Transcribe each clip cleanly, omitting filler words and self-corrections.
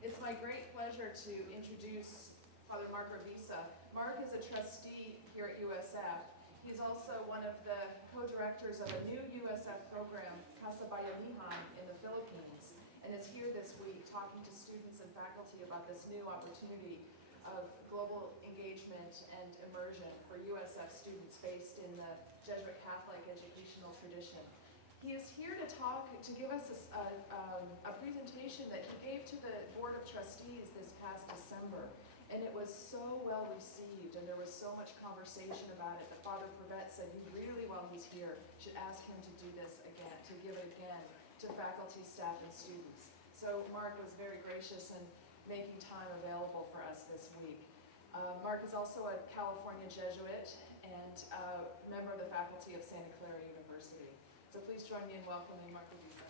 It's my great pleasure to introduce Father Mark Ravizza. Mark is a trustee here at USF. He's also one of the co-directors of a new USF program, Casa Bayanihan, in the Philippines, and is here this week talking to students and faculty about this new opportunity of global engagement and immersion for USF students based in the Jesuit Catholic educational tradition. He is here to give us a presentation that he gave to the Board of Trustees this past December. And it was so well received, and there was so much conversation about it that Father Prevet said you really, while he's here, should ask him to do this again, to give it again to faculty, staff, and students. So Mark was very gracious in making time available for us this week. Mark is also a California Jesuit and a member of the faculty of Santa Clara University. So please join me in welcoming Mark Ravizza.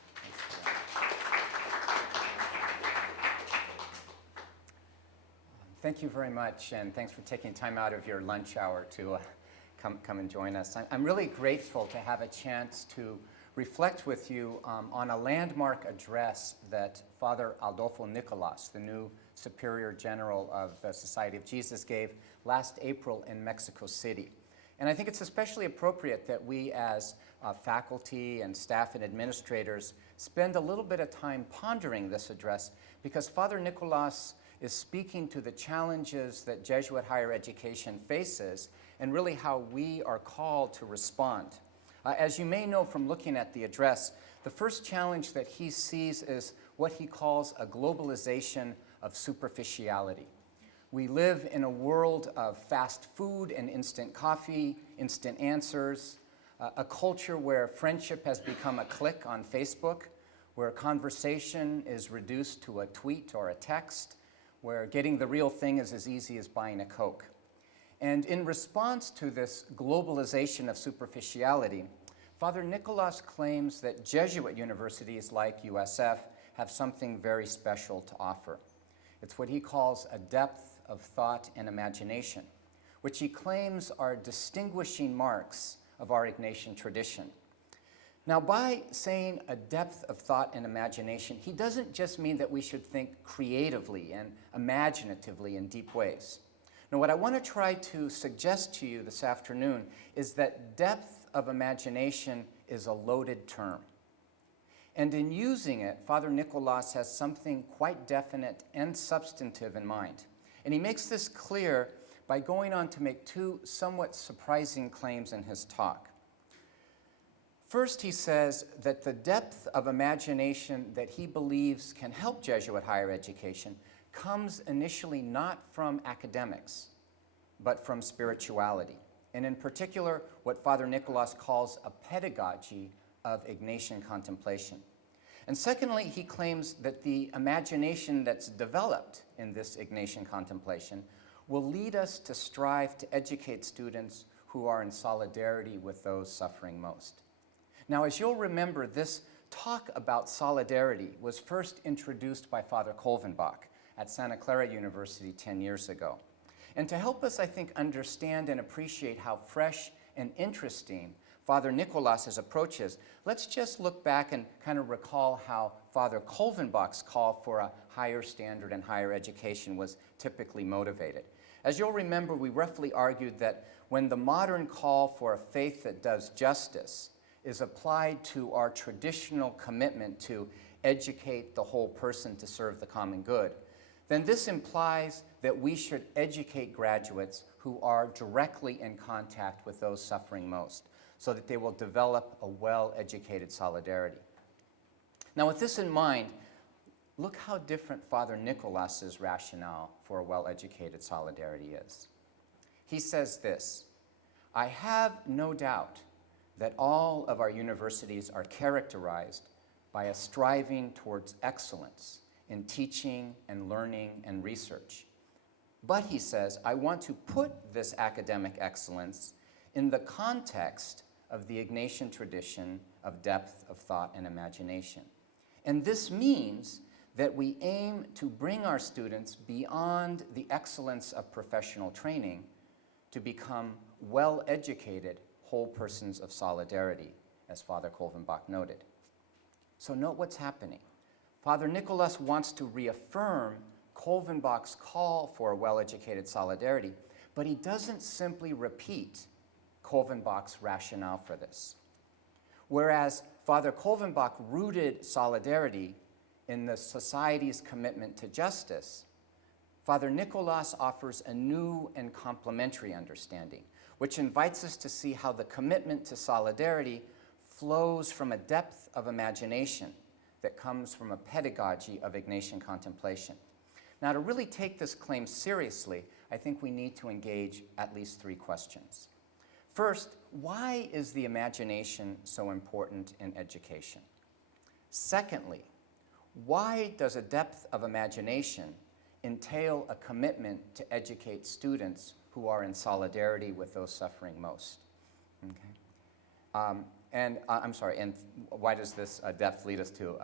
Thank you very much, and thanks for taking time out of your lunch hour to come and join us. I'm really grateful to have a chance to reflect with you on a landmark address that Father Adolfo Nicolas, the new Superior General of the Society of Jesus, gave last April in Mexico City. And I think it's especially appropriate that we as faculty and staff and administrators spend a little bit of time pondering this address, because Father Nicolas is speaking to the challenges that Jesuit higher education faces and really how we are called to respond. As you may know from looking at the address, the first challenge that he sees is what he calls a globalization of superficiality. We live in a world of fast food and instant coffee, instant answers, a culture where friendship has become a click on Facebook, where conversation is reduced to a tweet or a text, where getting the real thing is as easy as buying a Coke. And in response to this globalization of superficiality, Father Nicolas claims that Jesuit universities like USF have something very special to offer. It's what he calls a depth of thought and imagination, which he claims are distinguishing marks of our Ignatian tradition. Now, by saying a depth of thought and imagination, he doesn't just mean that we should think creatively and imaginatively in deep ways. Now, what I want to try to suggest to you this afternoon is that depth of imagination is a loaded term. And in using it, Father Nicolas has something quite definite and substantive in mind. And he makes this clear by going on to make two somewhat surprising claims in his talk. First, he says that the depth of imagination that he believes can help Jesuit higher education comes initially not from academics, but from spirituality, and in particular, what Father Nicolas calls a pedagogy of Ignatian contemplation. And secondly, he claims that the imagination that's developed in this Ignatian contemplation will lead us to strive to educate students who are in solidarity with those suffering most. Now, as you'll remember, this talk about solidarity was first introduced by Father Kolvenbach at Santa Clara University 10 years ago. And to help us, I think, understand and appreciate how fresh and interesting Father Nicolas's approach is, let's just look back and kind of recall how Father Kolvenbach's call for a higher standard in higher education was typically motivated. As you'll remember, we roughly argued that when the modern call for a faith that does justice is applied to our traditional commitment to educate the whole person to serve the common good, then this implies that we should educate graduates who are directly in contact with those suffering most, so that they will develop a well-educated solidarity. Now, with this in mind, look how different Father Nicolas's rationale for a well-educated solidarity is. He says this: I have no doubt that all of our universities are characterized by a striving towards excellence in teaching and learning and research. But, he says, I want to put this academic excellence in the context of the Ignatian tradition of depth of thought and imagination. And this means that we aim to bring our students beyond the excellence of professional training to become well-educated whole persons of solidarity, as Father Kolvenbach noted. So note what's happening. Father Nicholas wants to reaffirm Kolvenbach's call for well-educated solidarity, but he doesn't simply repeat Kolvenbach's rationale for this. Whereas Father Kolvenbach rooted solidarity in the society's commitment to justice, Father Nicholas offers a new and complementary understanding, which invites us to see how the commitment to solidarity flows from a depth of imagination that comes from a pedagogy of Ignatian contemplation. Now, to really take this claim seriously, I think we need to engage at least three questions. First, why is the imagination so important in education? Secondly, why does a depth of imagination entail a commitment to educate students who are in solidarity with those suffering most? Okay. And why does this depth lead us to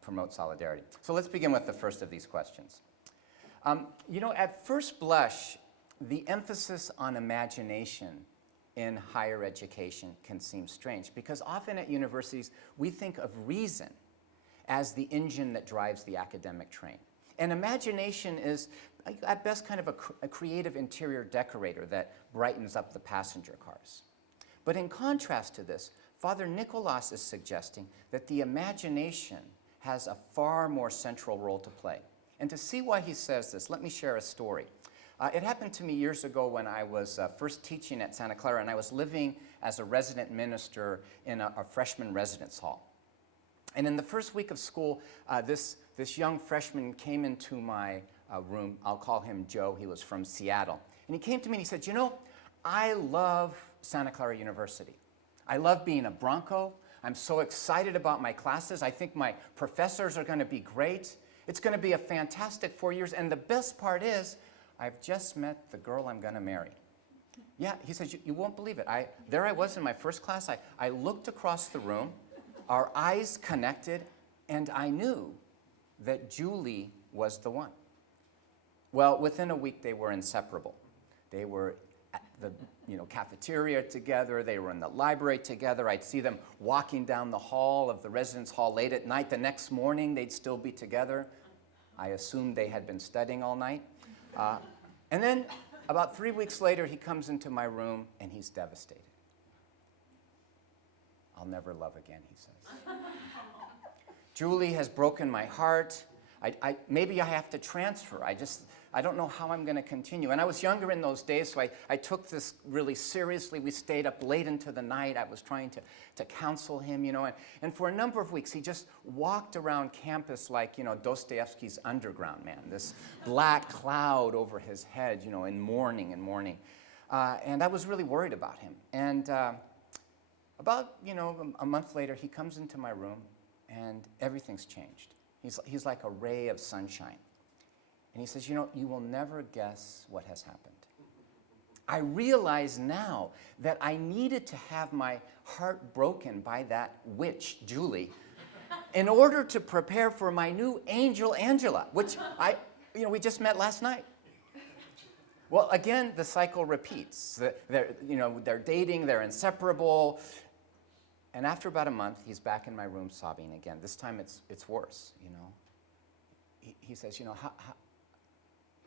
promote solidarity? So let's begin with the first of these questions. At first blush, the emphasis on imagination in higher education can seem strange, because often at universities we think of reason as the engine that drives the academic train. And imagination is, at best, kind of a creative interior decorator that brightens up the passenger cars. But in contrast to this, Father Nicholas is suggesting that the imagination has a far more central role to play. And to see why he says this, let me share a story. It happened to me years ago when I was first teaching at Santa Clara, and I was living as a resident minister in a freshman residence hall. And in the first week of school, this young freshman came into my room. I'll call him Joe. He was from Seattle. And he came to me and he said, I love Santa Clara University. I love being a Bronco. I'm so excited about my classes. I think my professors are going to be great. It's going to be a fantastic 4 years. And the best part is, I've just met the girl I'm going to marry. Yeah, he said, you won't believe it. There I was in my first class. I looked across the room. Our eyes connected, and I knew that Julie was the one. Well, within a week, they were inseparable. They were at the cafeteria together. They were in the library together. I'd see them walking down the hall of the residence hall late at night. The next morning, they'd still be together. I assumed they had been studying all night. And then about 3 weeks later, he comes into my room, and he's devastated. I'll never love again, he says. Julie has broken my heart. Maybe I have to transfer. I don't know how I'm going to continue. And I was younger in those days, so I took this really seriously. We stayed up late into the night. I was trying to counsel him, and for a number of weeks, he just walked around campus like, Dostoevsky's Underground Man, this black cloud over his head, in mourning and mourning. And I was really worried about him. And about, a month later, he comes into my room, and everything's changed. He's like a ray of sunshine. And he says, you will never guess what has happened. I realize now that I needed to have my heart broken by that witch, Julie, in order to prepare for my new angel, Angela, which we just met last night. Well, again, the cycle repeats. They're dating, they're inseparable. And after about a month, he's back in my room sobbing again. This time it's worse, He says,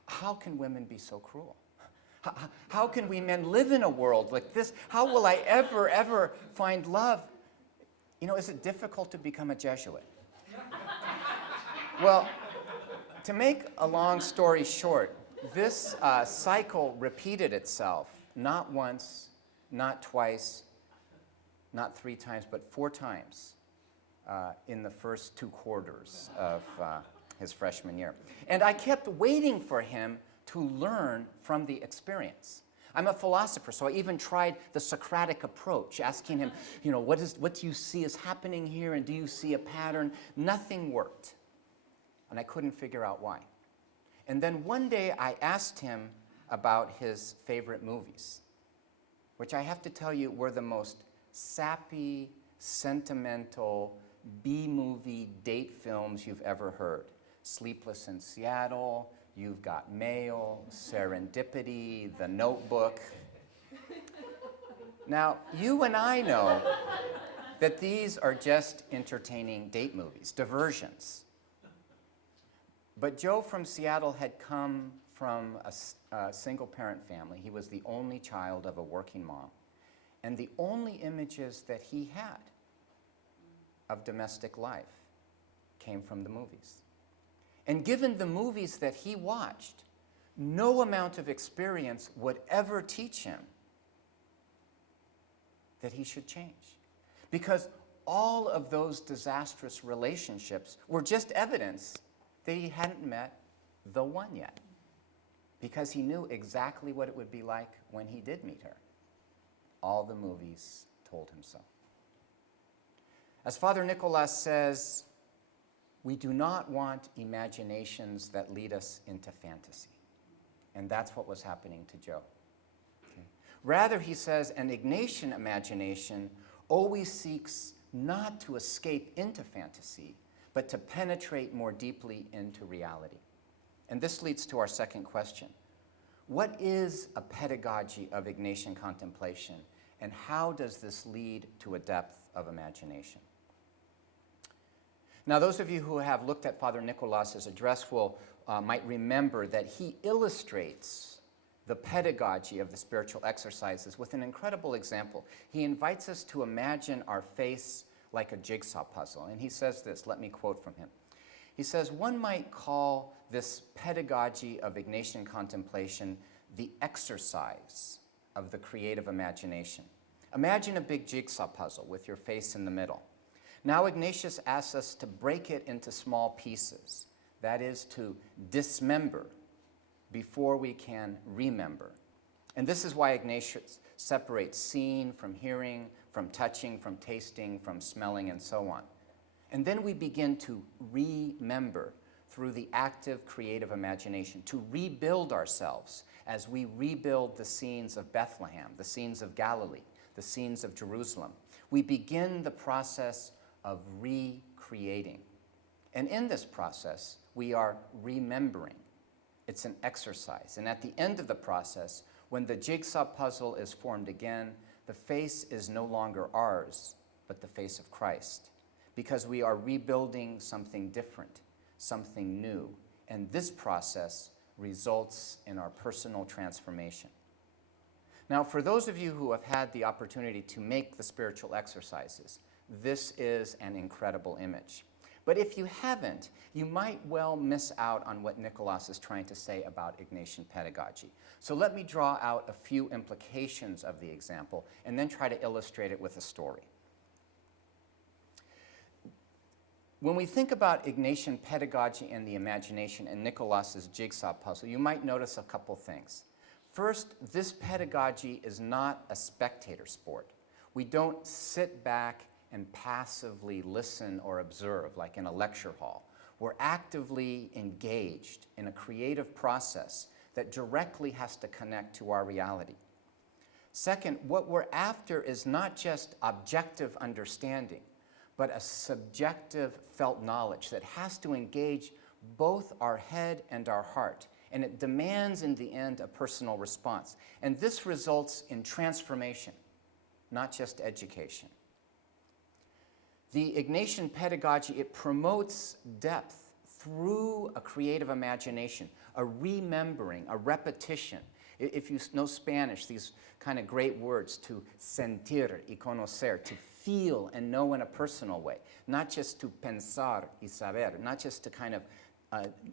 how can women be so cruel? How can we men live in a world like this? How will I ever find love? Is it difficult to become a Jesuit? Well, to make a long story short, this cycle repeated itself, not once, not twice, not 3 times, but 4 times in the first 2 quarters of his freshman year. And I kept waiting for him to learn from the experience. I'm a philosopher, so I even tried the Socratic approach, asking him, what do you see is happening here, and do you see a pattern? Nothing worked, and I couldn't figure out why. And then one day I asked him about his favorite movies, which I have to tell you were the most sappy, sentimental, B-movie date films you've ever heard. Sleepless in Seattle, You've Got Mail, Serendipity, The Notebook. Now, you and I know that these are just entertaining date movies, diversions. But Joe from Seattle had come from a single-parent family. He was the only child of a working mom. And the only images that he had of domestic life came from the movies. And given the movies that he watched, no amount of experience would ever teach him that he should change. Because all of those disastrous relationships were just evidence that he hadn't met the one yet. Because he knew exactly what it would be like when he did meet her. All the movies told him so. As Father Nicolas says, we do not want imaginations that lead us into fantasy. And that's what was happening to Joe. Okay. Rather, he says, an Ignatian imagination always seeks not to escape into fantasy, but to penetrate more deeply into reality. And this leads to our second question. What is a pedagogy of Ignatian contemplation, and how does this lead to a depth of imagination? Now, those of you who have looked at Father Nicolas's address might remember that he illustrates the pedagogy of the spiritual exercises with an incredible example. He invites us to imagine our face like a jigsaw puzzle. And he says this, let me quote from him. He says, one might call this pedagogy of Ignatian contemplation the exercise of the creative imagination. Imagine a big jigsaw puzzle with your face in the middle. Now Ignatius asks us to break it into small pieces, that is, to dismember before we can remember. And this is why Ignatius separates seeing from hearing, from touching, from tasting, from smelling, and so on. And then we begin to remember through the active creative imagination, to rebuild ourselves as we rebuild the scenes of Bethlehem, the scenes of Galilee, the scenes of Jerusalem. We begin the process of recreating. And in this process, we are remembering. It's an exercise. And at the end of the process, when the jigsaw puzzle is formed again, the face is no longer ours, but the face of Christ. Because we are rebuilding something different, something new. And this process results in our personal transformation. Now, for those of you who have had the opportunity to make the spiritual exercises, this is an incredible image. But if you haven't, you might well miss out on what Nicolas is trying to say about Ignatian pedagogy. So let me draw out a few implications of the example and then try to illustrate it with a story. When we think about Ignatian pedagogy and the imagination and Nicolas's jigsaw puzzle, you might notice a couple things. First, this pedagogy is not a spectator sport. We don't sit back and passively listen or observe like in a lecture hall. We're actively engaged in a creative process that directly has to connect to our reality. Second, what we're after is not just objective understanding, but a subjective felt knowledge that has to engage both our head and our heart. And it demands, in the end, a personal response. And this results in transformation, not just education. The Ignatian pedagogy, it promotes depth through a creative imagination, a remembering, a repetition. If you know Spanish, these kind of great words, to sentir y conocer, to feel and know in a personal way, not just to pensar y saber, not just to kind of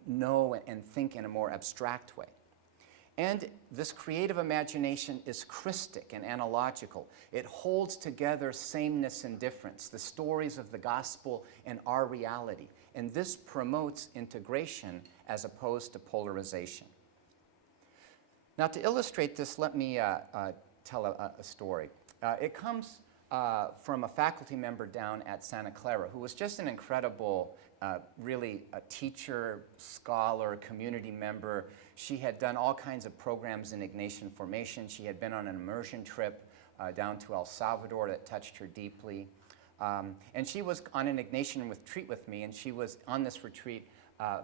know and think in a more abstract way. And this creative imagination is Christic and analogical. It holds together sameness and difference, the stories of the gospel and our reality. And this promotes integration as opposed to polarization. Now, to illustrate this, let me tell a story. It comes from a faculty member down at Santa Clara who was just an incredible, really a teacher, scholar, community member. She had done all kinds of programs in Ignatian formation. She had been on an immersion trip down to El Salvador that touched her deeply. And she was on an Ignatian retreat with me, and she was on this retreat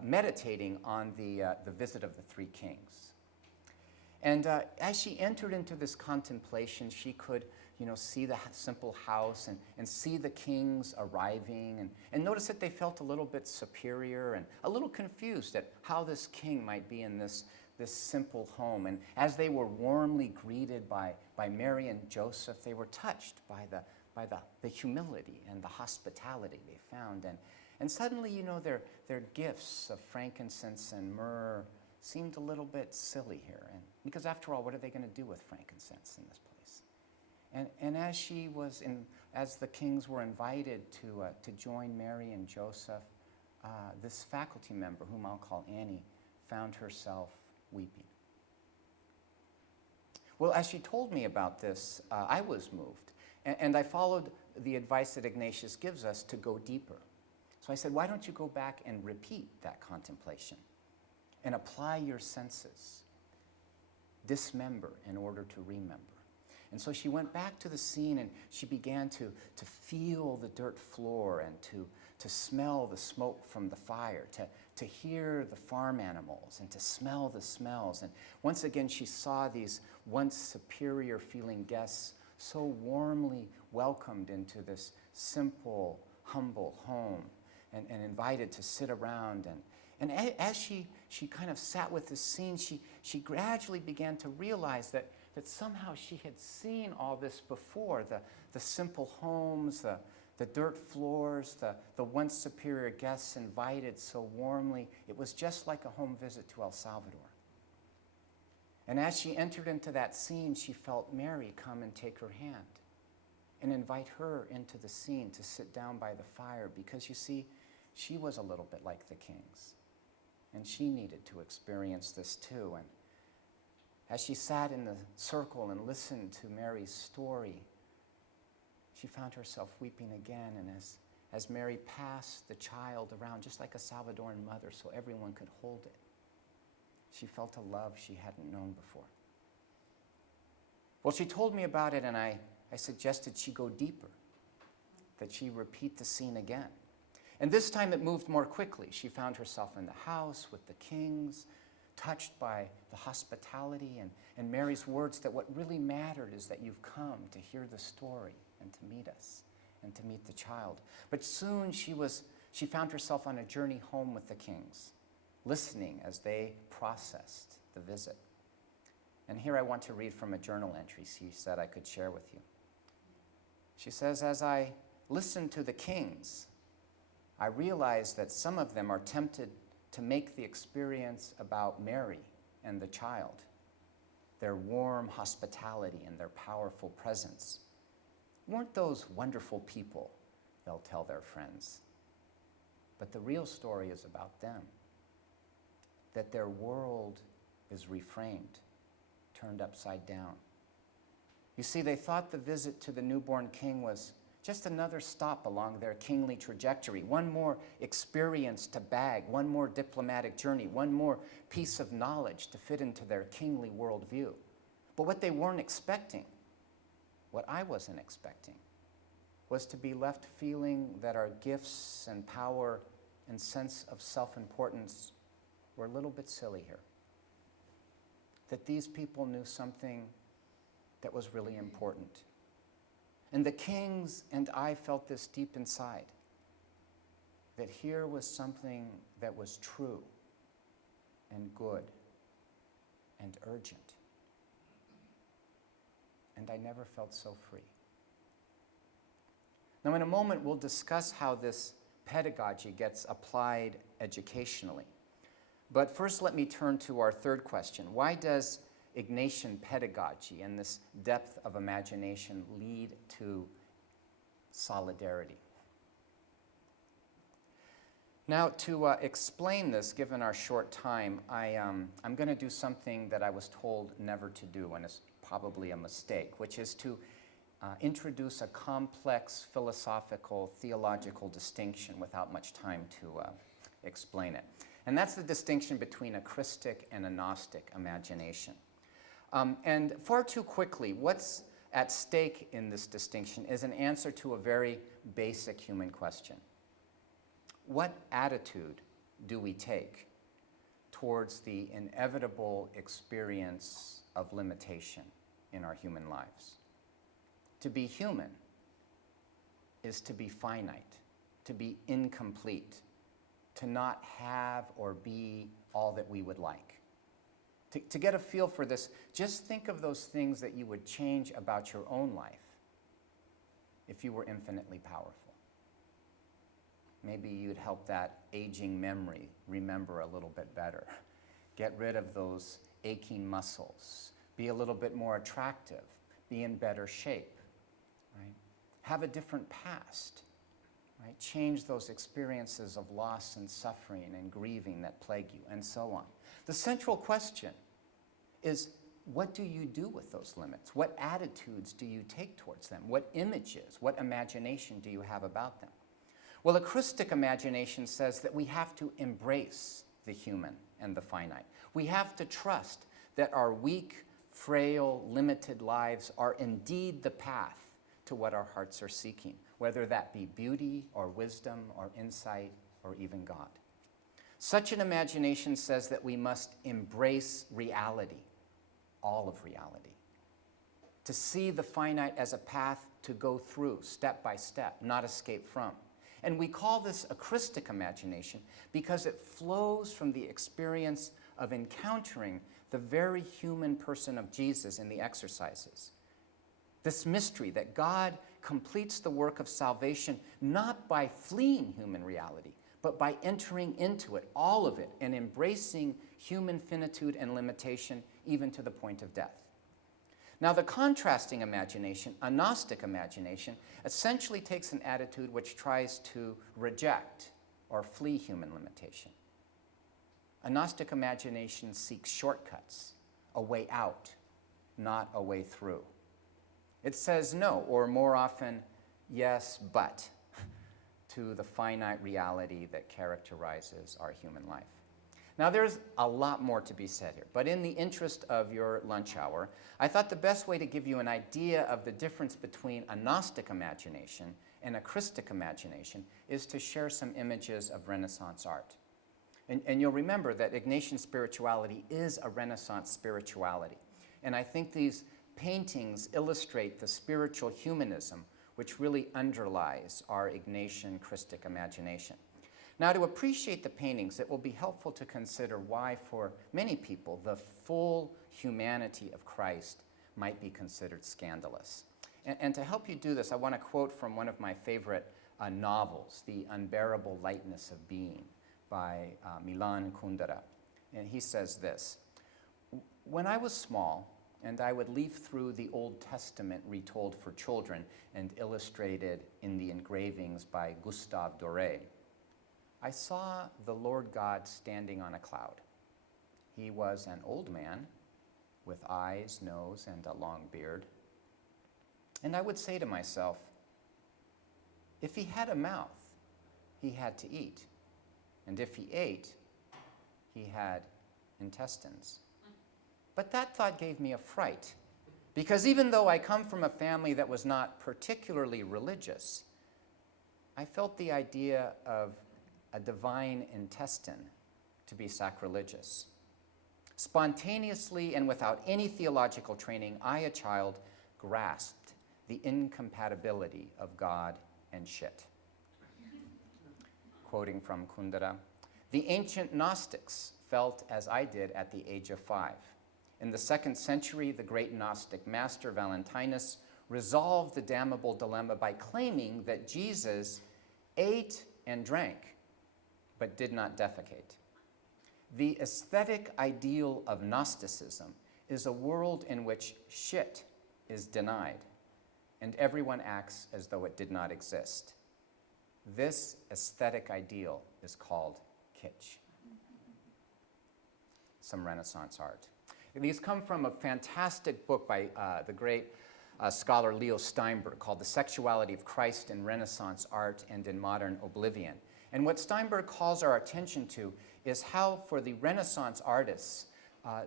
meditating on the visit of the three kings. And as she entered into this contemplation, she could, see the simple house and see the kings arriving and notice that they felt a little bit superior and a little confused at how this king might be in this simple home. And as they were warmly greeted by Mary and Joseph, they were touched by the humility and the hospitality they found. And suddenly, their gifts of frankincense and myrrh seemed a little bit silly here. And because after all, what are they going to do with frankincense in this place? And as the kings were invited to join Mary and Joseph, this faculty member, whom I'll call Annie, found herself weeping. Well, as she told me about this, I was moved. And I followed the advice that Ignatius gives us to go deeper. So I said, why don't you go back and repeat that contemplation and apply your senses? Dismember in order to remember. And so she went back to the scene and she began to feel the dirt floor and to smell the smoke from the fire, to hear the farm animals and to smell the smells. And once again, she saw these once superior feeling guests so warmly welcomed into this simple, humble home and invited to sit around. And as she kind of sat with this scene, she gradually began to realize that somehow she had seen all this before, the simple homes, the dirt floors, the once superior guests invited so warmly. It was just like a home visit to El Salvador. And as she entered into that scene, she felt Mary come and take her hand and invite her into the scene to sit down by the fire because, you see, she was a little bit like the kings. And she needed to experience this too. And as she sat in the circle and listened to Mary's story, she found herself weeping again. And as Mary passed the child around, just like a Salvadoran mother, so everyone could hold it, she felt a love she hadn't known before. Well, she told me about it, and I suggested she go deeper, that she repeat the scene again. And this time it moved more quickly. She found herself in the house with the kings, touched by the hospitality and Mary's words that what really mattered is that you've come to hear the story and to meet us and to meet the child. But soon she found herself on a journey home with the kings, listening as they processed the visit. And here I want to read from a journal entry she said I could share with you. She says, as I listened to the kings, I realized that some of them are tempted to make the experience about Mary and the child, their warm hospitality and their powerful presence. Weren't those wonderful people, they'll tell their friends. But the real story is about them, that their world is reframed, turned upside down. You see, they thought the visit to the newborn king was just another stop along their kingly trajectory, one more experience to bag, one more diplomatic journey, one more piece of knowledge to fit into their kingly worldview. But what they weren't expecting, what I wasn't expecting, was to be left feeling that our gifts and power and sense of self-importance were a little bit silly here. That these people knew something that was really important. And the kings and I felt this deep inside, that here was something that was true and good and urgent. And I never felt so free. Now, in a moment, we'll discuss how this pedagogy gets applied educationally. But first, let me turn to our third question. Why does Ignatian pedagogy and this depth of imagination lead to solidarity? Now, to explain this, given our short time, I'm going to do something that I was told never to do, and it's probably a mistake, which is to introduce a complex philosophical, theological distinction without much time to explain it. And that's the distinction between a Christic and a Gnostic imagination. And far too quickly, what's at stake in this distinction is an answer to a very basic human question. What attitude do we take towards the inevitable experience of limitation in our human lives. To be human is to be finite, to be incomplete, to not have or be all that we would like. To get a feel for this, just think of those things that you would change about your own life if you were infinitely powerful. Maybe you'd help that aging memory remember a little bit better. Get rid of those aching muscles. Be a little bit more attractive. Be in better shape. Right? Have a different past. Right? Change those experiences of loss and suffering and grieving that plague you, and so on. The central question is, what do you do with those limits? What attitudes do you take towards them? What images, what imagination do you have about them? Well, a Christic imagination says that we have to embrace the human and the finite. We have to trust that our weak, frail, limited lives are indeed the path to what our hearts are seeking, whether that be beauty or wisdom or insight or even God. Such an imagination says that we must embrace reality, all of reality, to see the finite as a path to go through step by step, not escape from. And we call this a Christic imagination because it flows from the experience of encountering the very human person of Jesus in the exercises. This mystery that God completes the work of salvation not by fleeing human reality, but by entering into it, all of it, and embracing human finitude and limitation, even to the point of death. Now, the contrasting imagination, a Gnostic imagination, essentially takes an attitude which tries to reject or flee human limitation. A Gnostic imagination seeks shortcuts, a way out, not a way through. It says no, or more often, yes, but, to the finite reality that characterizes our human life. Now, there's a lot more to be said here, but in the interest of your lunch hour, I thought the best way to give you an idea of the difference between a Gnostic imagination and a Christic imagination is to share some images of Renaissance art. And you'll remember that Ignatian spirituality is a Renaissance spirituality. And I think these paintings illustrate the spiritual humanism which really underlies our Ignatian Christic imagination. Now, to appreciate the paintings, it will be helpful to consider why, for many people, the full humanity of Christ might be considered scandalous. And to help you do this, I want to quote from one of my favorite novels, The Unbearable Lightness of Being, by Milan Kundera. And he says this: "When I was small, and I would leaf through the Old Testament retold for children and illustrated in the engravings by Gustave Doré, I saw the Lord God standing on a cloud. He was an old man with eyes, nose, and a long beard. And I would say to myself, if he had a mouth, he had to eat. And if he ate, he had intestines. But that thought gave me a fright, because even though I come from a family that was not particularly religious, I felt the idea of a divine intestine to be sacrilegious. Spontaneously and without any theological training, I, a child, grasped the incompatibility of God and shit." Quoting from Kundera, "The ancient Gnostics felt as I did at the age of 5. In the 2nd century, the great Gnostic master Valentinus resolved the damnable dilemma by claiming that Jesus ate and drank, but did not defecate. The aesthetic ideal of Gnosticism is a world in which shit is denied, and everyone acts as though it did not exist. This aesthetic ideal is called kitsch." Some Renaissance art. These come from a fantastic book by the great scholar Leo Steinberg called The Sexuality of Christ in Renaissance Art and in Modern Oblivion. And what Steinberg calls our attention to is how, for the Renaissance artists,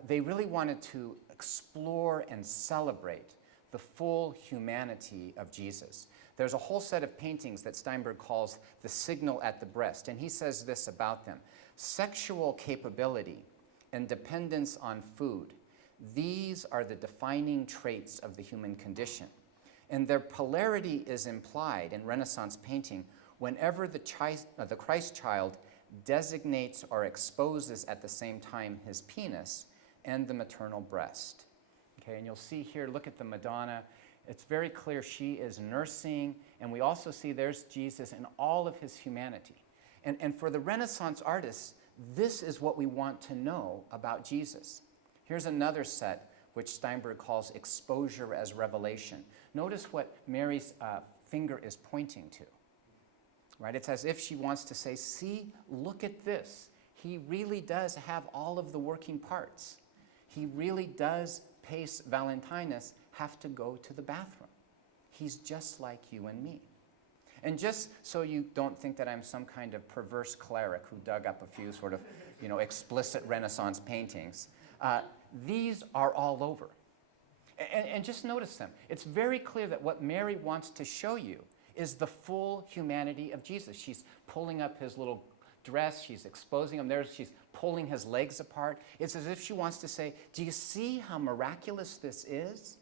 they really wanted to explore and celebrate the full humanity of Jesus. There's a whole set of paintings that Steinberg calls the signal at the breast, and he says this about them: sexual capability and dependence on food These are the defining traits of the human condition. And their polarity is implied in Renaissance painting whenever the Christ child designates or exposes at the same time his penis and the maternal breast. Okay, and you'll see here, look at the Madonna. It's very clear she is nursing, and we also see there's Jesus in all of his humanity. And for the Renaissance artists, this is what we want to know about Jesus. Here's another set, which Steinberg calls exposure as revelation. Notice what Mary's finger is pointing to. Right? It's as if she wants to say, see, look at this. He really does have all of the working parts. He really does, Pace Valentinus, have to go to the bathroom. He's just like you and me. And just so you don't think that I'm some kind of perverse cleric who dug up a few sort of, explicit Renaissance paintings, these are all over. And just notice them. It's very clear that what Mary wants to show you is the full humanity of Jesus. She's pulling up his little dress. She's exposing him there. She's pulling his legs apart. It's as if she wants to say, do you see how miraculous this is?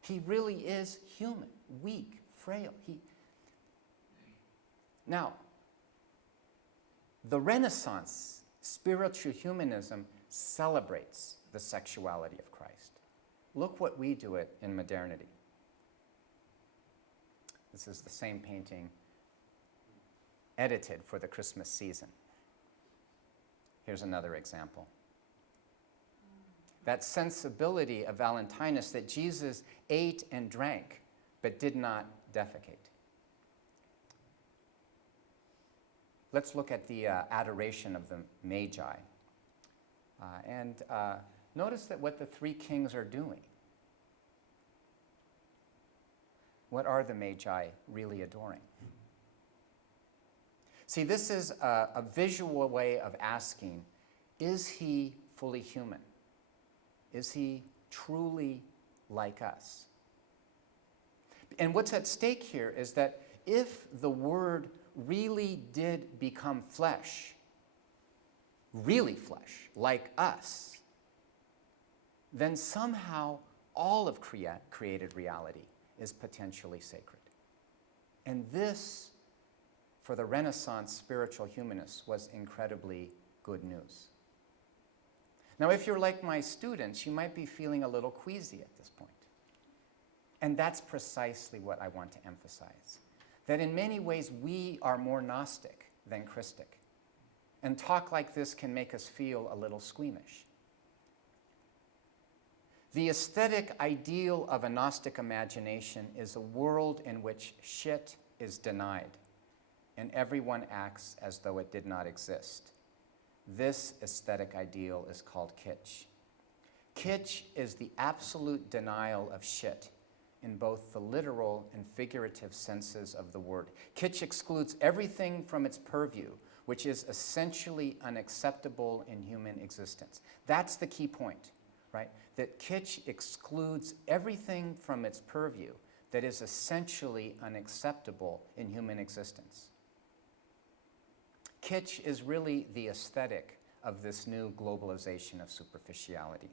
He really is human, weak, frail. Now, the Renaissance, spiritual humanism, celebrates the sexuality of Christ. Look what we do it in modernity. This is the same painting edited for the Christmas season. Here's another example. That sensibility of Valentinus that Jesus ate and drank, but did not defecate. Let's look at the adoration of the Magi. And notice that what the three kings are doing. What are the Magi really adoring? See, this is a visual way of asking, is he fully human? Is he truly like us? And what's at stake here is that if the Word really did become flesh, really flesh, like us, then somehow all of created reality is potentially sacred. And this, for the Renaissance spiritual humanists, was incredibly good news. Now, if you're like my students, you might be feeling a little queasy at this point. And that's precisely what I want to emphasize. That in many ways, we are more Gnostic than Christic. And talk like this can make us feel a little squeamish. The aesthetic ideal of a Gnostic imagination is a world in which shit is denied, and everyone acts as though it did not exist. This aesthetic ideal is called kitsch. Kitsch is the absolute denial of shit in both the literal and figurative senses of the word. Kitsch excludes everything from its purview, which is essentially unacceptable in human existence. That's the key point, right? That kitsch excludes everything from its purview that is essentially unacceptable in human existence. Kitsch is really the aesthetic of this new globalization of superficiality.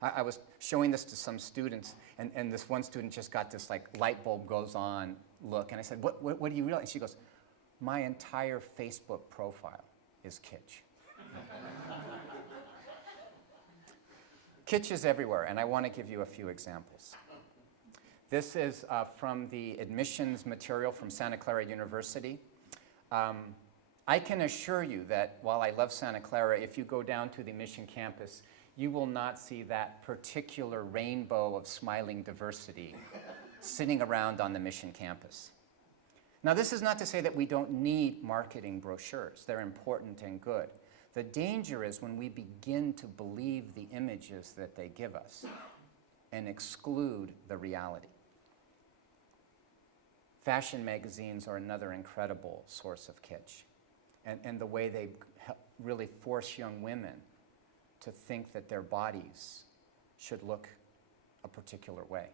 I was showing this to some students, and this one student just got this like light bulb goes on look, and I said, what do you realize? And she goes, my entire Facebook profile is kitsch. Kitsch is everywhere, and I want to give you a few examples. This is from the admissions material from Santa Clara University. I can assure you that while I love Santa Clara, if you go down to the Mission campus, you will not see that particular rainbow of smiling diversity sitting around on the Mission campus. Now, this is not to say that we don't need marketing brochures. They're important and good. The danger is when we begin to believe the images that they give us and exclude the reality. Fashion magazines are another incredible source of kitsch, and the way they really force young women to think that their bodies should look a particular way.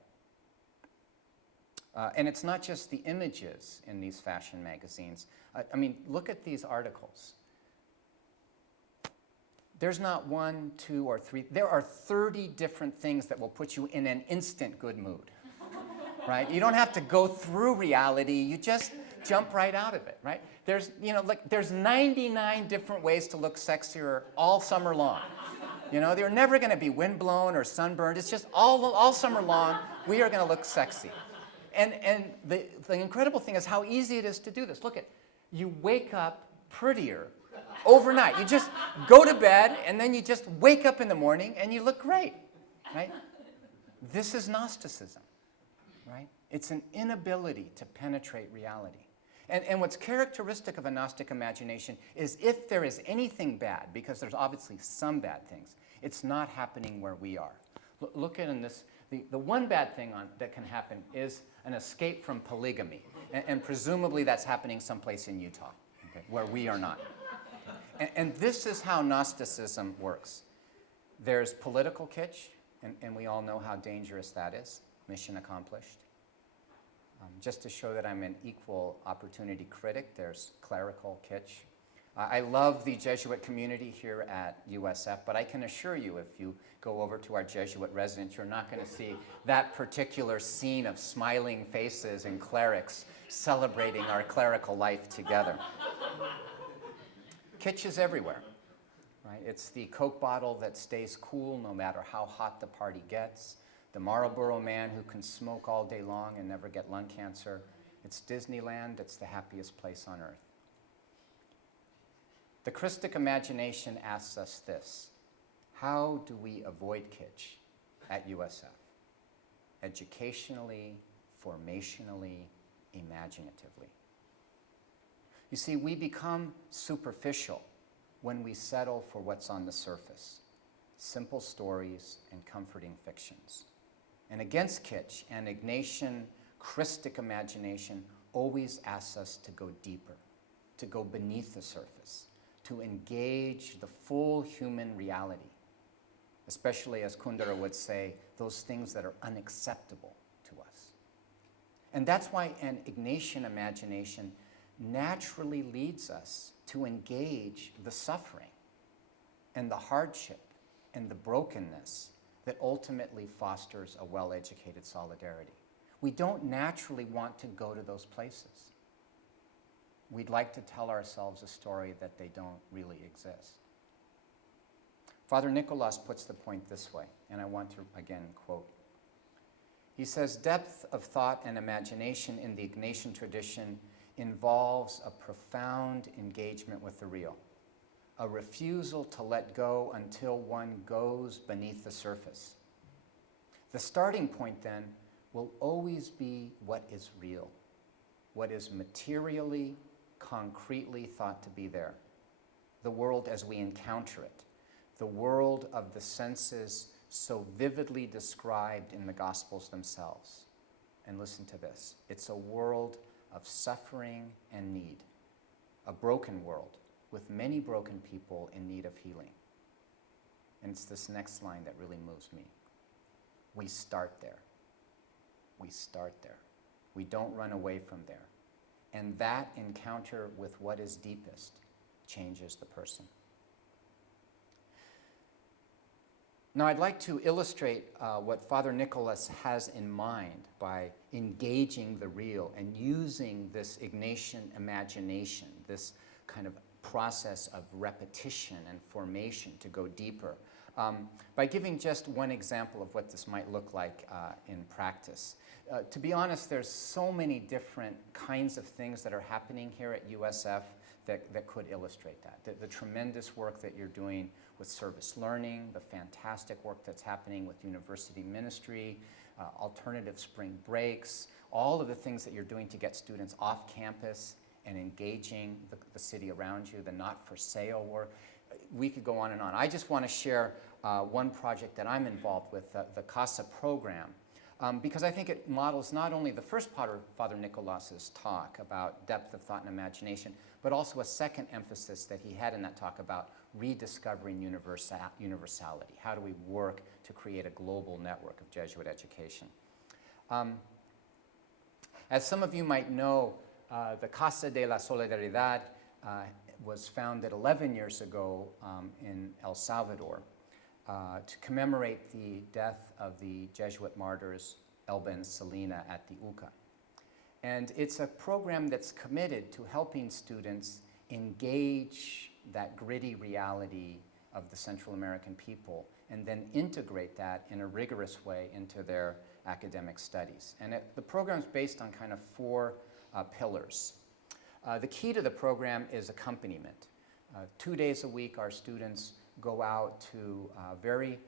And it's not just the images in these fashion magazines. I mean, look at these articles. there's not one, two, or three. There are 30 different things that will put you in an instant good mood, right? You don't have to go through reality. You just jump right out of it, right? There's, there's 99 different ways to look sexier all summer long. They're never going to be windblown or sunburned. It's just all summer long, we are going to look sexy. And the incredible thing is how easy it is to do this. Look at, you wake up prettier overnight. You just go to bed, and then you just wake up in the morning, and you look great, right? This is Gnosticism, right? It's an inability to penetrate reality. And what's characteristic of a Gnostic imagination is if there is anything bad, because there's obviously some bad things, it's not happening where we are. Look at in this, the one bad thing that can happen is an escape from polygamy. And presumably that's happening someplace in Utah, okay, where we are not. And this is how Gnosticism works. There's political kitsch, and we all know how dangerous that is. Mission accomplished. Just to show that I'm an equal opportunity critic, there's clerical kitsch. I love the Jesuit community here at USF, but I can assure you if you go over to our Jesuit residence, you're not going to see that particular scene of smiling faces and clerics celebrating our clerical life together. Kitsch is everywhere, right? It's the Coke bottle that stays cool no matter how hot the party gets. The Marlboro man who can smoke all day long and never get lung cancer. It's Disneyland. It's the happiest place on earth. The Christic imagination asks us this: how do we avoid kitsch at USF? Educationally, formationally, imaginatively. You see, we become superficial when we settle for what's on the surface. Simple stories and comforting fictions. And against kitsch, an Ignatian Christic imagination always asks us to go deeper, to go beneath the surface, to engage the full human reality, especially, as Kundera would say, those things that are unacceptable to us. And that's why an Ignatian imagination naturally leads us to engage the suffering and the hardship and the brokenness that ultimately fosters a well-educated solidarity. We don't naturally want to go to those places. We'd like to tell ourselves a story that they don't really exist. Father Nicholas puts the point this way, and I want to again quote. He says, depth of thought and imagination in the Ignatian tradition involves a profound engagement with the real, a refusal to let go until one goes beneath the surface. The starting point, then, will always be what is real, what is materially, concretely thought to be there, the world as we encounter it, the world of the senses so vividly described in the Gospels themselves. And listen to this, it's a world of suffering and need, a broken world, with many broken people in need of healing. And it's this next line that really moves me. We start there. We start there. We don't run away from there. And that encounter with what is deepest changes the person. Now, I'd like to illustrate what Father Nicholas has in mind by engaging the real and using this Ignatian imagination, this kind of process of repetition and formation to go deeper, by giving just one example of what this might look like in practice. To be honest, there's so many different kinds of things that are happening here at USF that could illustrate that. The tremendous work that you're doing with service learning, the fantastic work that's happening with university ministry, alternative spring breaks, all of the things that you're doing to get students off campus and engaging the city around you, the not-for-sale work. We could go on and on. I just want to share one project that I'm involved with, the CASA program, because I think it models not only the first part of Father Nicolas's talk about depth of thought and imagination, but also a second emphasis that he had in that talk about rediscovering universality. How do we work to create a global network of Jesuit education? As some of you might know, the Casa de la Solidaridad was founded 11 years ago in El Salvador to commemorate the death of the Jesuit martyrs Elba and Selena at the UCA. And it's a program that's committed to helping students engage that gritty reality of the Central American people and then integrate that in a rigorous way into their academic studies. And the program's based on kind of four pillars. The key to the program is accompaniment. 2 days a week, our students go out to very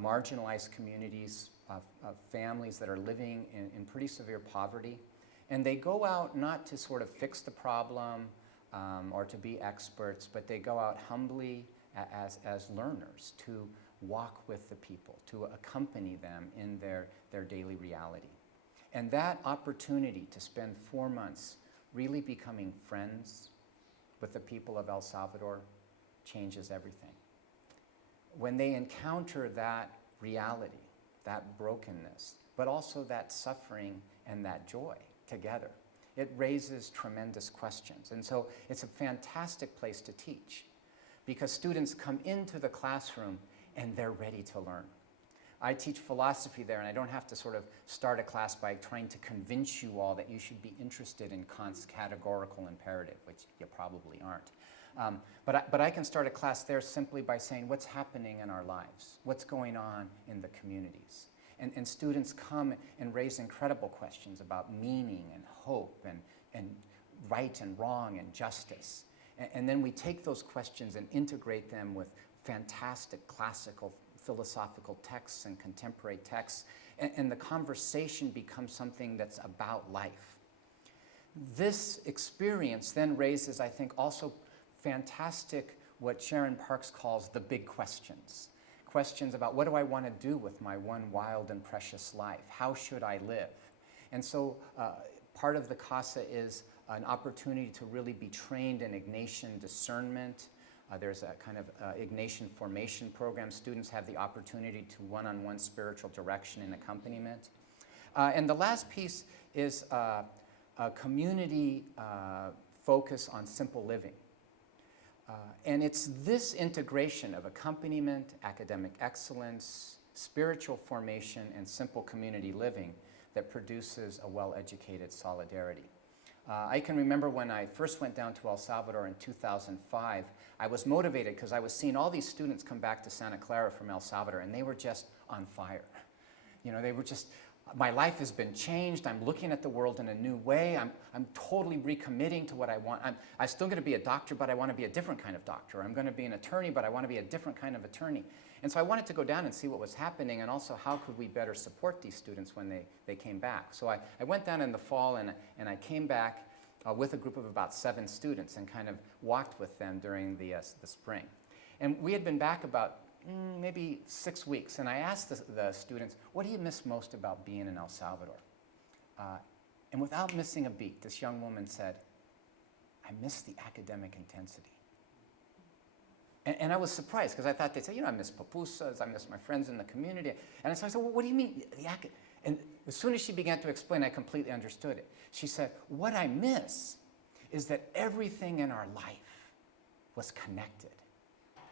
marginalized communities of families that are living in pretty severe poverty. And they go out not to sort of fix the problem or to be experts, but they go out humbly as learners to walk with the people, to accompany them in their daily reality. And that opportunity to spend 4 months really becoming friends with the people of El Salvador changes everything. When they encounter that reality, that brokenness, but also that suffering and that joy together, it raises tremendous questions. And so it's a fantastic place to teach because students come into the classroom and they're ready to learn. I teach philosophy there, and I don't have to sort of start a class by trying to convince you all that you should be interested in Kant's categorical imperative, which you probably aren't. But I can start a class there simply by saying what's happening in our lives, what's going on in the communities. And students come and raise incredible questions about meaning and hope and right and wrong and justice. And then we take those questions and integrate them with fantastic classical philosophical texts and contemporary texts, and the conversation becomes something that's about life. This experience then raises, I think, also fantastic, what Sharon Parks calls the big questions. Questions about what do I want to do with my one wild and precious life? How should I live? And so part of the CASA is an opportunity to really be trained in Ignatian discernment. There's a kind of Ignatian formation program. Students have the opportunity to one-on-one spiritual direction and accompaniment. And the last piece is a community focus on simple living. And it's this integration of accompaniment, academic excellence, spiritual formation, and simple community living that produces a well-educated solidarity. I can remember when I first went down to El Salvador in 2005, I was motivated because I was seeing all these students come back to Santa Clara from El Salvador, and they were just on fire. You know, they were just, my life has been changed. I'm looking at the world in a new way. I'm totally recommitting to what I want. I'm still going to be a doctor, but I want to be a different kind of doctor. I'm going to be an attorney, but I want to be a different kind of attorney. And so I wanted to go down and see what was happening, and also how could we better support these students when they came back. So I went down in the fall, and I came back with a group of about 7 students and kind of walked with them during the spring. And we had been back about maybe 6 weeks, and I asked the students, what do you miss most about being in El Salvador? And without missing a beat, this young woman said, I miss the academic intensity. And I was surprised, because I thought they'd say, you know, I miss pupusas, I miss my friends in the community. And so I said, well, what do you mean? And as soon as she began to explain, I completely understood it. She said, what I miss is that everything in our life was connected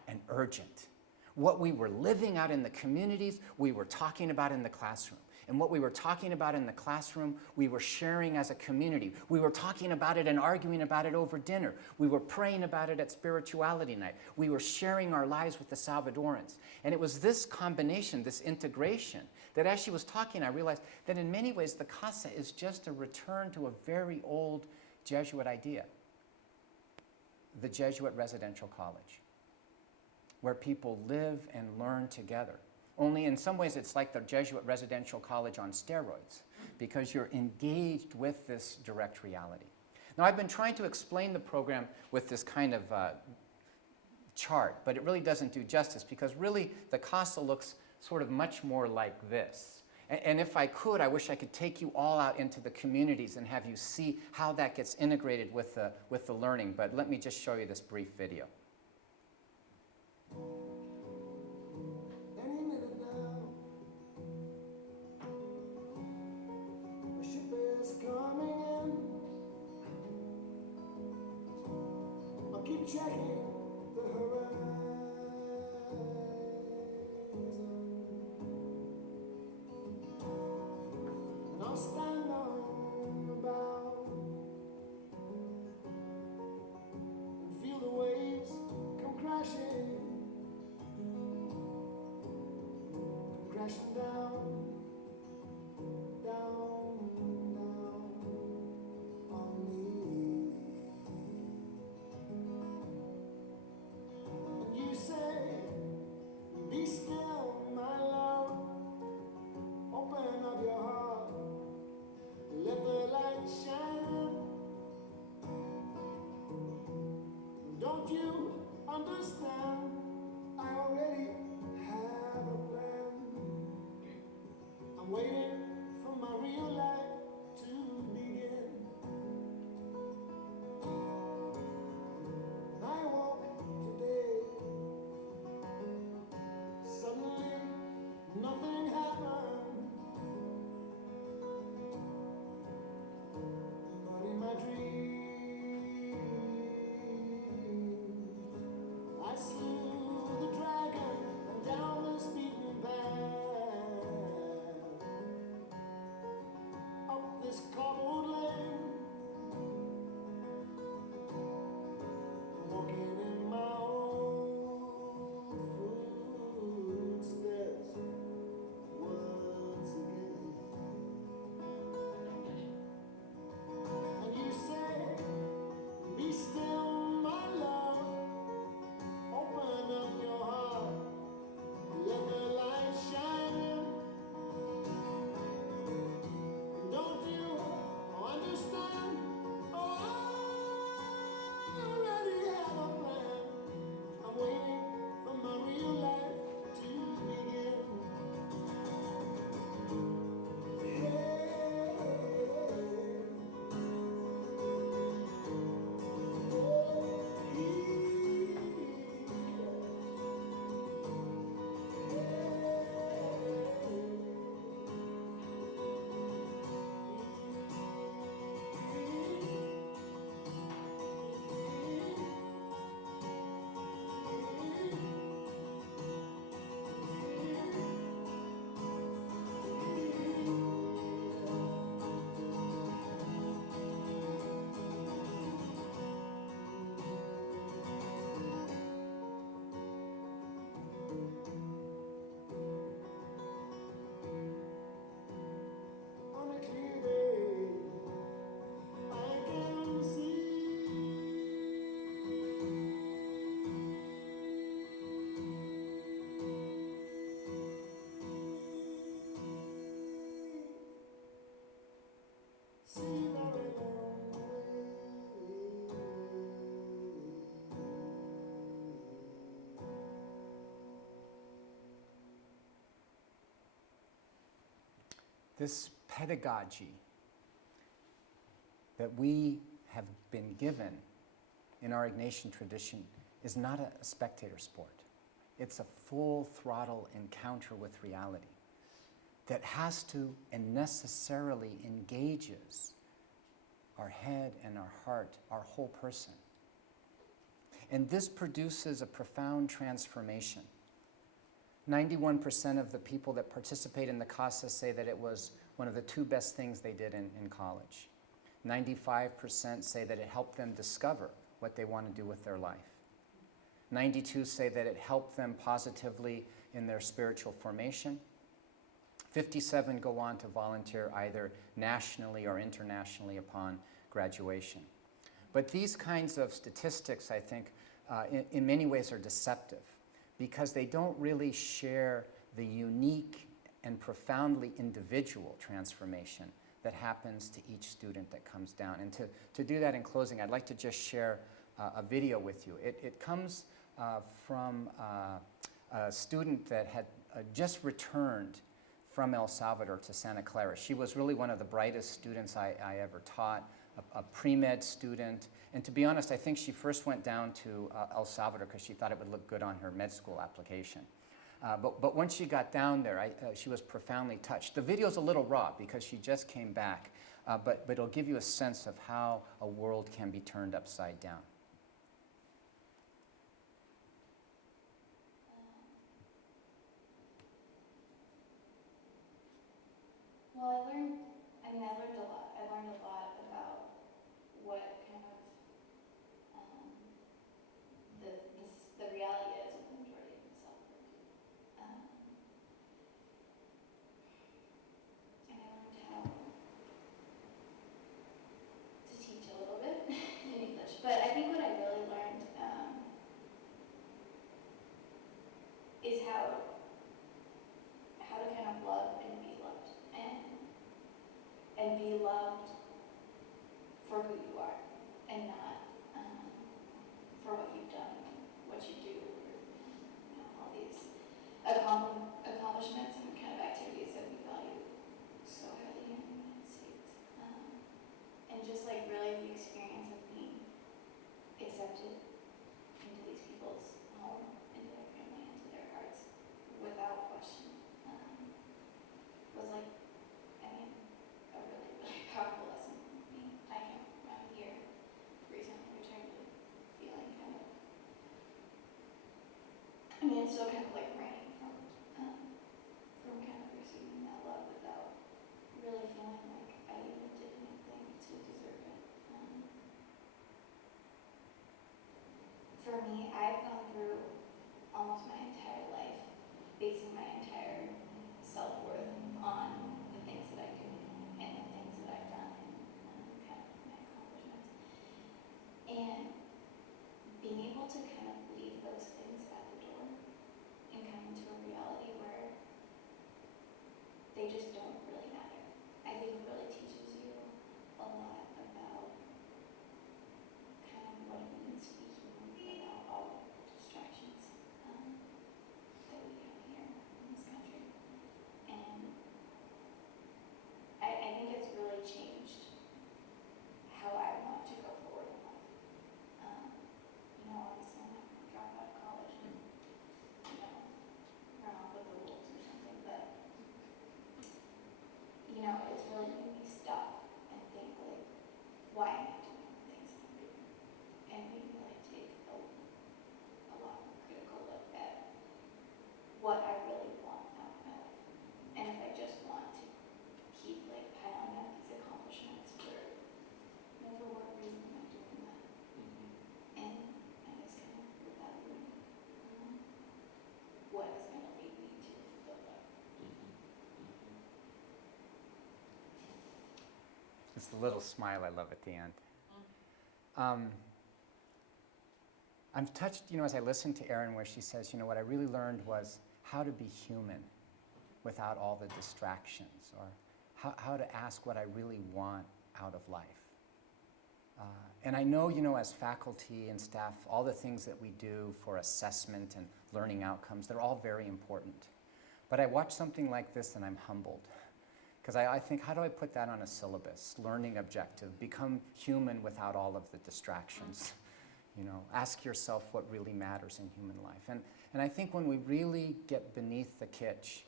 and urgent. What we were living out in the communities, we were talking about in the classroom. And what we were talking about in the classroom, we were sharing as a community. We were talking about it and arguing about it over dinner. We were praying about it at spirituality night. We were sharing our lives with the Salvadorans. And it was this combination, this integration, that as she was talking, I realized that in many ways the CASA is just a return to a very old Jesuit idea, the Jesuit residential college, where people live and learn together. Only in some ways it's like the Jesuit residential college on steroids, because you're engaged with this direct reality. Now, I've been trying to explain the program with this kind of chart, but it really doesn't do justice, because really the CASA looks sort of much more like this. And if I could, I wish I could take you all out into the communities and have you see how that gets integrated with the learning, but let me just show you this brief video. Coming in, I'll keep tracking the horizon, and I'll stand on the bow and feel the waves come crashing down, down, down on me. And you say, be still, my love. Open up your heart, let the light shine. Don't you understand? I already have a plan. I'm waiting for my real life to begin. And I woke today. Suddenly, nothing happened. But in my dreams, I slew the dragon and down this beaten path, up this cobbled lane, walking in my own footsteps once again. And you say, be still, my love. Open up your heart, let the light shine in. Don't you understand? Oh, I already have a plan. I'm waiting for my real life to begin. On a clear day, I can see very long way. This pedagogy that we have been given in our Ignatian tradition is not a spectator sport. It's a full throttle encounter with reality that has to and necessarily engages our head and our heart, our whole person. And this produces a profound transformation. 91% of the people that participate in the CASA say that it was one of the two best things they did in college. 95% say that it helped them discover what they want to do with their life. 92 say that it helped them positively in their spiritual formation. 57 go on to volunteer either nationally or internationally upon graduation. But these kinds of statistics, I think, in many ways are deceptive because they don't really share the unique and profoundly individual transformation that happens to each student that comes down. And to do that in closing, I'd like to just share a video with you. It comes from a student that had just returned from El Salvador to Santa Clara. She was really one of the brightest students I ever taught, a pre-med student. And to be honest, I think she first went down to El Salvador because she thought it would look good on her med school application. But once she got down there, she was profoundly touched. The video's a little raw because she just came back, but it'll give you a sense of how a world can be turned upside down. Well, I learned a lot. I learned a lot about what kind of the reality is with the majority of the self-work. Um, and I learned how to teach a little bit in English. But I think what I really learned is how to kind of love and be loved, and be loved for who you are, and not for what you've done, what you do, or all these accomplishments and kind of activities that we value so highly in the United States. And just like really the experience of being accepted into these people's home, into their family, into their hearts, without question, was like, I mean, a really, really powerful lesson for me. I'm here recently returned to feeling kind of, I mean, it's still kind of like raining from kind of receiving that love without really feeling like I even did anything to deserve it. For me, I've gone through almost my entire life basing my entire self-worth on the things that I do and the things that I've done and kind of my accomplishments. And being able to kind of leave those things at the door and come into a reality where they just don't really matter. I think it really teaches you a lot about kind of what it means to be human without all of the distractions that we have here in this country. And I think it's really changed how I want to go forward in life. Obviously I'm not going to drop out of college and, run off with the wolves or something, but, it's really made me stop and think, like, why am I doing the things that I'm doing? And maybe, like, take a lot more critical look at what I really want out of my life. And if I just want to keep, like, piling up these accomplishments for what reason am I doing that? And I guess kind of reevaluating what is going to lead me to fulfill that. It's the little smile I love at the end. I'm touched, as I listened to Erin, where she says, what I really learned was how to be human without all the distractions, or how to ask what I really want out of life. And I know, as faculty and staff, all the things that we do for assessment and learning outcomes, they're all very important. But I watch something like this and I'm humbled. Because I think, how do I put that on a syllabus? Learning objective, become human without all of the distractions. Ask yourself what really matters in human life. And I think when we really get beneath the kitsch,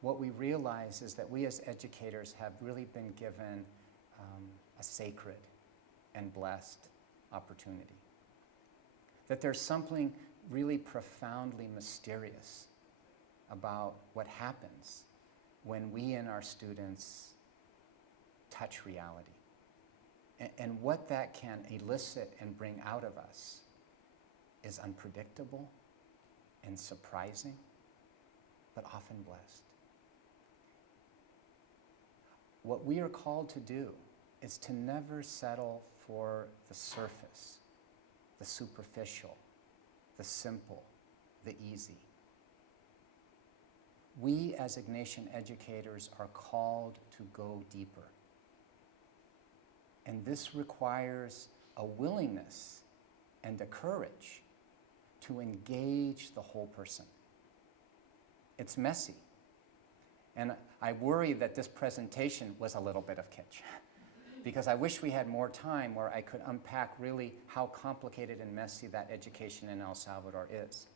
what we realize is that we as educators have really been given a sacred and blessed opportunity. That there's something really profoundly mysterious about what happens when we and our students touch reality. And what that can elicit and bring out of us is unpredictable and surprising, but often blessed. What we are called to do is to never settle for the surface, the superficial, the simple, the easy. We as Ignatian educators are called to go deeper. And this requires a willingness and a courage to engage the whole person. It's messy. And I worry that this presentation was a little bit of kitsch, because I wish we had more time where I could unpack really how complicated and messy that education in El Salvador is.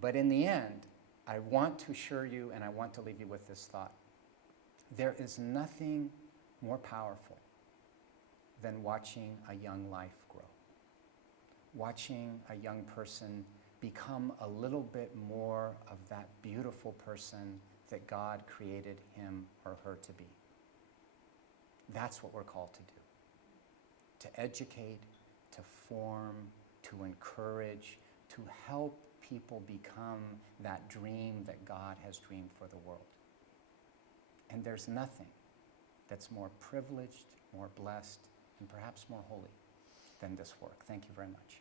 But in the end, I want to assure you, and I want to leave you with this thought. There is nothing more powerful than watching a young life grow. Watching a young person become a little bit more of that beautiful person that God created him or her to be. That's what we're called to do. To educate, to form, to encourage, to help people become that dream that God has dreamed for the world. And there's nothing that's more privileged, more blessed, and perhaps more holy than this work. Thank you very much.